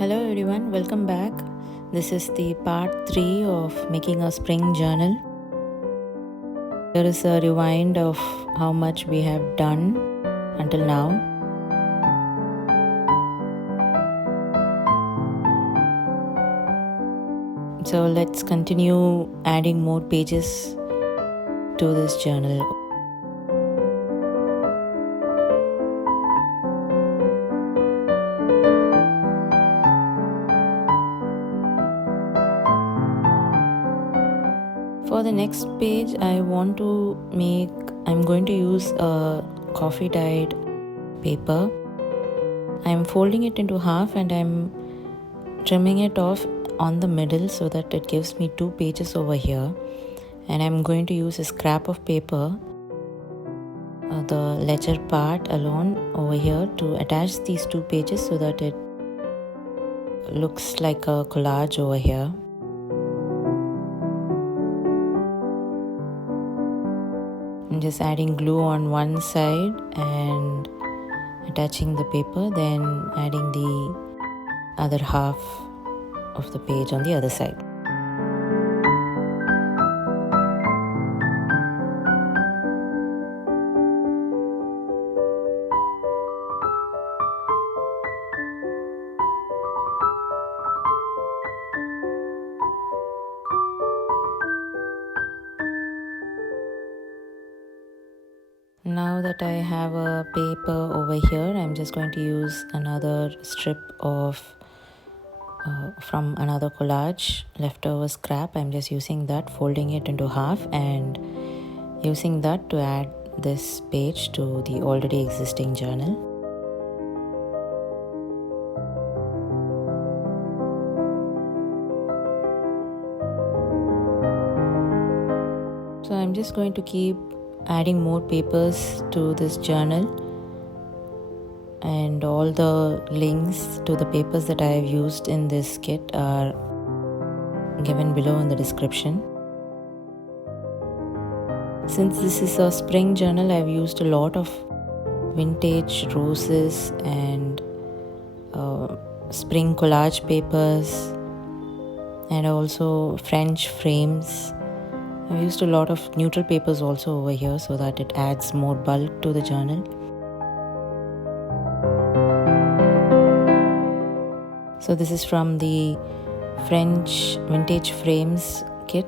Hello everyone, welcome back. This is the part 3 of making a spring journal. Here is a rewind of how much we have done until now. So let's continue adding more pages to this journal. For the next page, I'm going to use a coffee dyed paper. I'm folding it into half and I'm trimming it off on the middle so that it gives me 2 pages over here. And I'm going to use a scrap of paper, the ledger part alone over here, to attach these 2 pages so that it looks like a collage over here. I'm just adding glue on one side and attaching the paper, then adding the other half of the page on the other side. Now that I have a paper over here, I'm just going to use another strip of from another collage, leftover scrap. I'm just using that, folding it into half and using that to add this page to the already existing journal. So I'm just going to keep adding more papers to this journal, and all the links to the papers that I have used in this kit are given below in the description. Since this is a spring journal, I've used a lot of vintage roses and spring collage papers and also French frames. I've used a lot of neutral papers also over here so that it adds more bulk to the journal. So this is from the French vintage frames kit.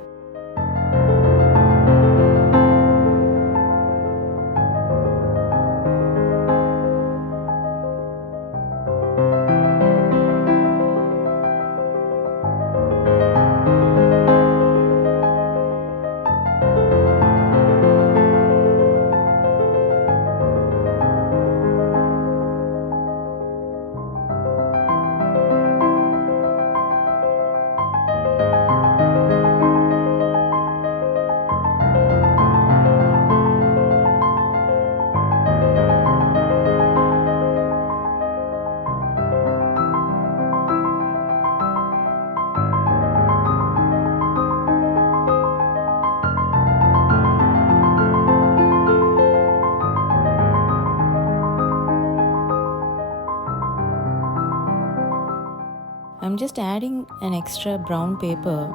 I'm just adding an extra brown paper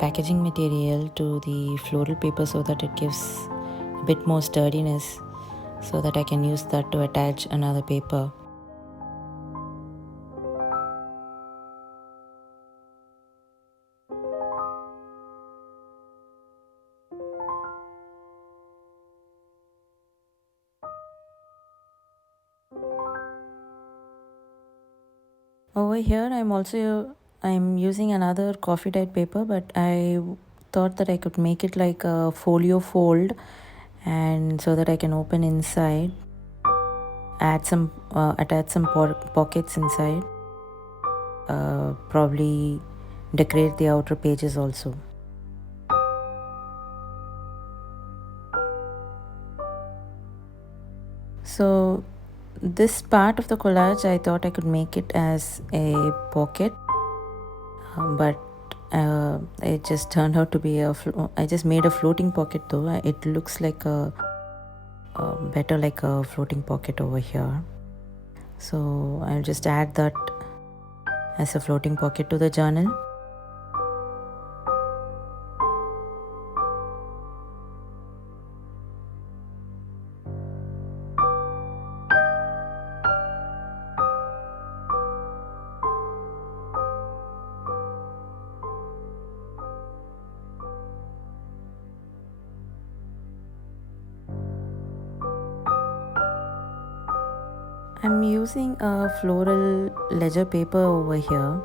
packaging material to the floral paper so that it gives a bit more sturdiness, so that I can use that to attach another paper. Over here I'm using another coffee dyed paper, but I thought that I could make it like a folio fold, and so that I can open inside, attach some pockets inside, probably decorate the outer pages also. So this part of the collage, I thought I could make it as a pocket, but it just turned out to be I just made a floating pocket though. It looks like better like a floating pocket over here. So I'll just add that as a floating pocket to the journal. I'm using a floral ledger paper over here.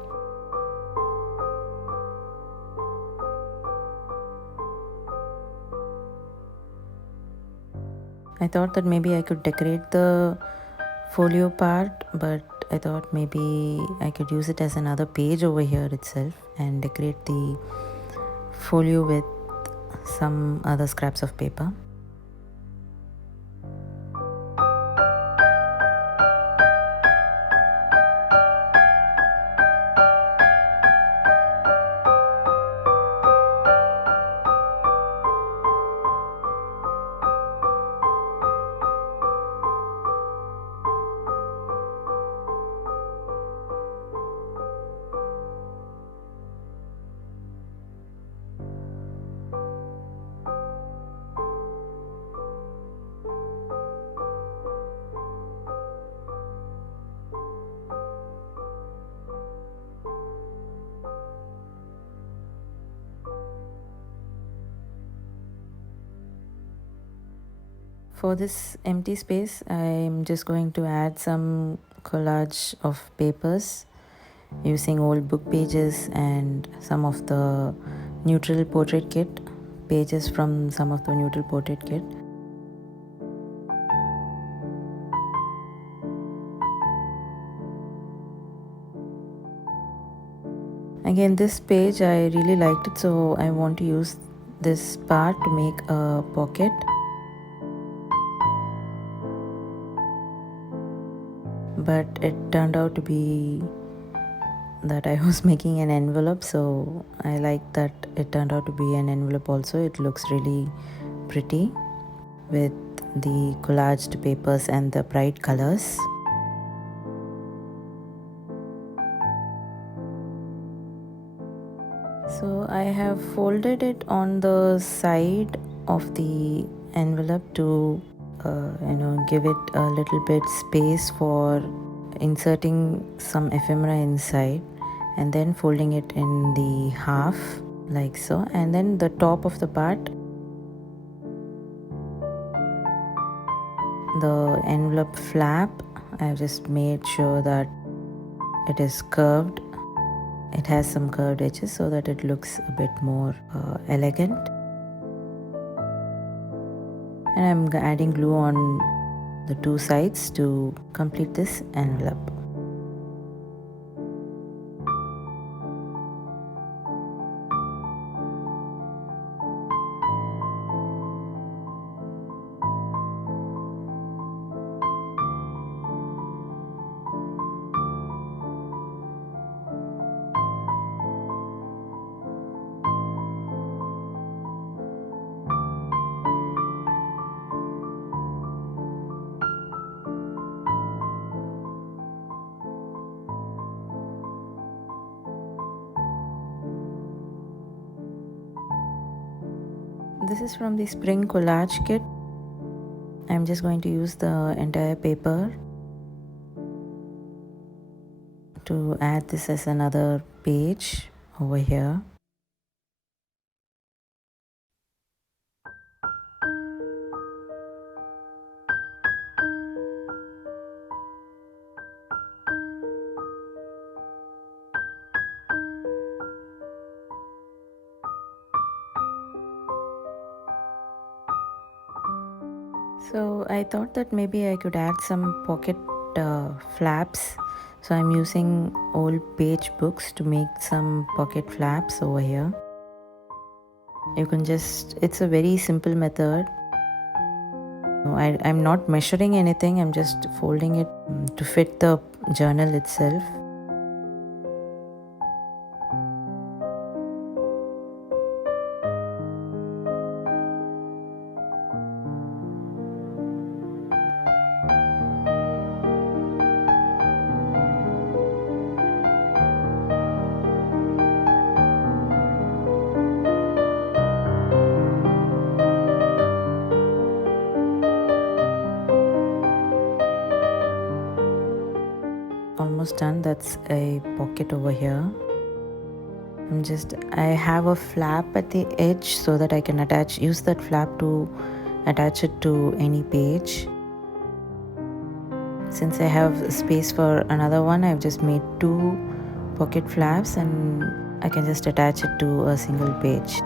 I thought that maybe I could decorate the folio part, but I thought maybe I could use it as another page over here itself and decorate the folio with some other scraps of paper. For this empty space, I'm just going to add some collage of papers using old book pages and some of the neutral portrait kit, pages from some of the neutral portrait kit. Again, this page I really liked it, so I want to use this part to make a pocket. But it turned out to be that I was making an envelope, so I like that it turned out to be an envelope also. It looks really pretty with the collaged papers and the bright colors. So I have folded it on the side of the envelope to give it a little bit space for inserting some ephemera inside, and then folding it in the half like so, and then the top of the part, the envelope flap, I've just made sure that it is curved. It has some curved edges so that it looks a bit more elegant. And I'm adding glue on the two sides to complete this envelope. This is from the spring collage kit. I'm just going to use the entire paper to add this as another page over here. So I thought that maybe I could add some pocket flaps. So I'm using old page books to make some pocket flaps over here. You can just, it's a very simple method. I'm not measuring anything, I'm just folding it to fit the journal itself. almost done. That's a pocket over here. I have a flap at the edge so that I can use that flap to attach it to any page. Since I have space for another one, I've just made 2 pocket flaps and I can just attach it to a single page.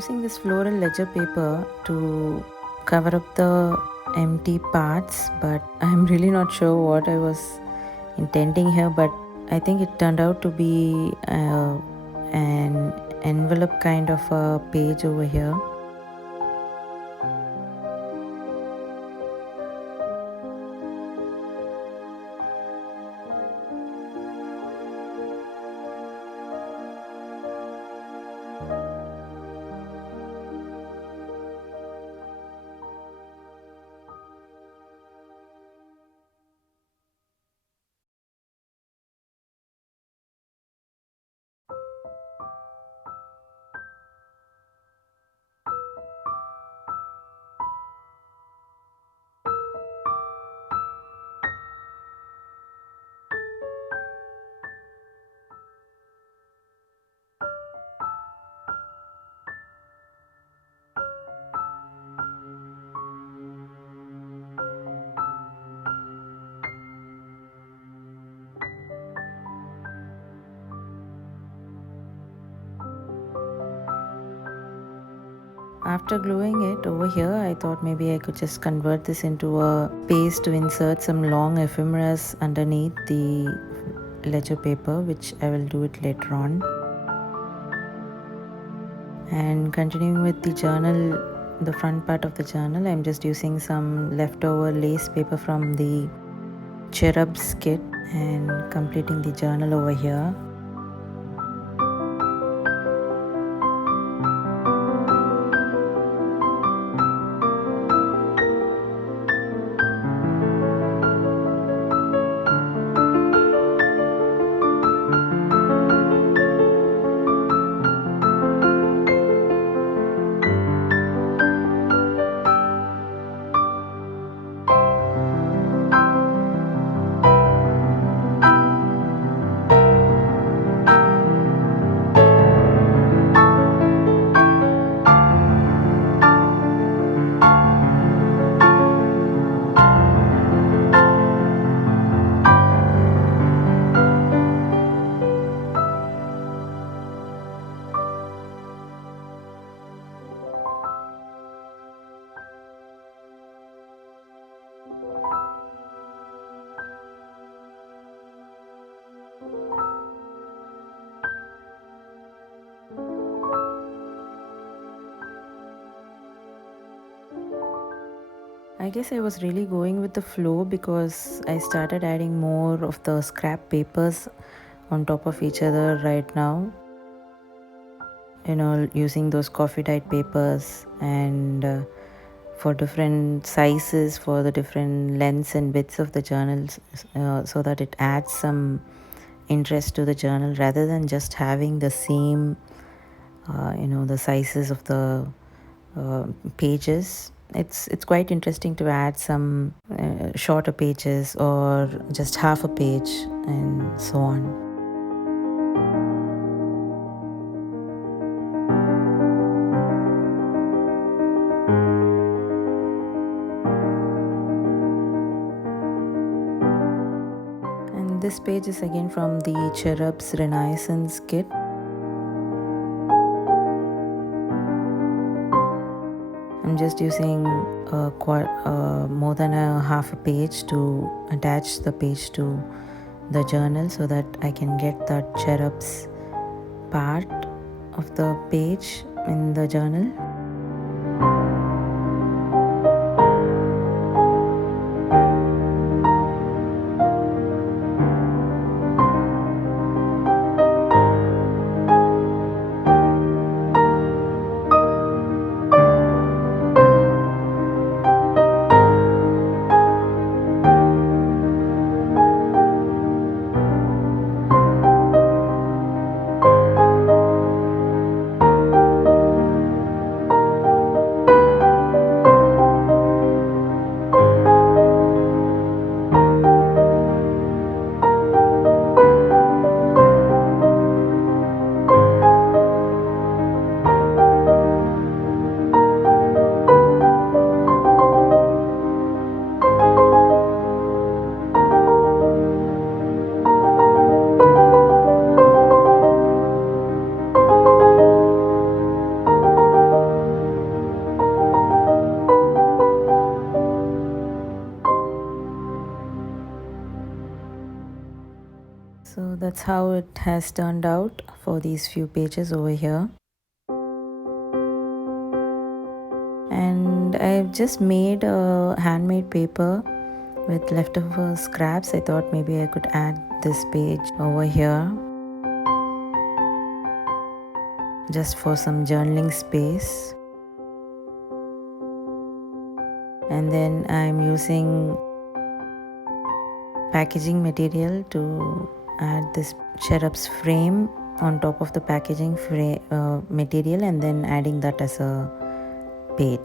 Using this floral ledger paper to cover up the empty parts, but I'm really not sure what I was intending here, but I think it turned out to be an envelope kind of a page over here. After gluing it over here, I thought maybe I could just convert this into a space to insert some long ephemeras underneath the ledger paper, which I will do it later on. And continuing with the journal, the front part of the journal, I'm just using some leftover lace paper from the Cherubs kit and completing the journal over here. I guess I was really going with the flow because I started adding more of the scrap papers on top of each other right now. Using those coffee dyed papers and for different sizes, for the different lengths and widths of the journals, so that it adds some interest to the journal rather than just having the same, the sizes of the pages. It's quite interesting to add some shorter pages or just half a page and so on. And this page is again from the Cherubs Renaissance kit. I'm just using more than a half a page to attach the page to the journal so that I can get that cherubs part of the page in the journal. So that's how it has turned out for these few pages over here. And I've just made a handmade paper with leftover scraps. I thought maybe I could add this page over here just for some journaling space. And then I'm using packaging material to add this cherubs frame on top of the packaging material, and then adding that as a page.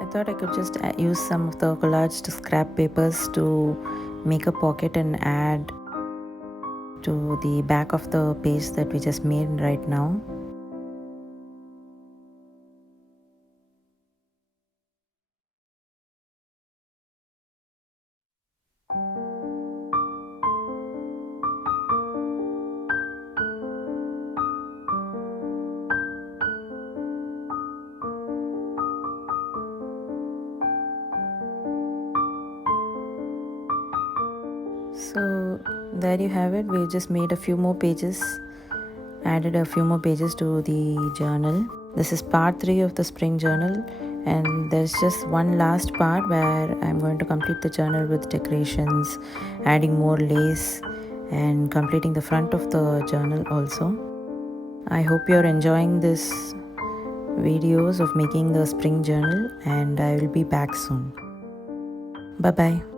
I thought I could just use some of the collage scrap papers to make a pocket and add to the back of the page that we just made right now. So there you have it. We just made a few more pages, added a few more pages to the journal. This is part 3 of the spring journal, and there's just one last part where I'm going to complete the journal with decorations, adding more lace and completing the front of the journal also. I hope you're enjoying this videos of making the spring journal, and I will be back soon. Bye bye.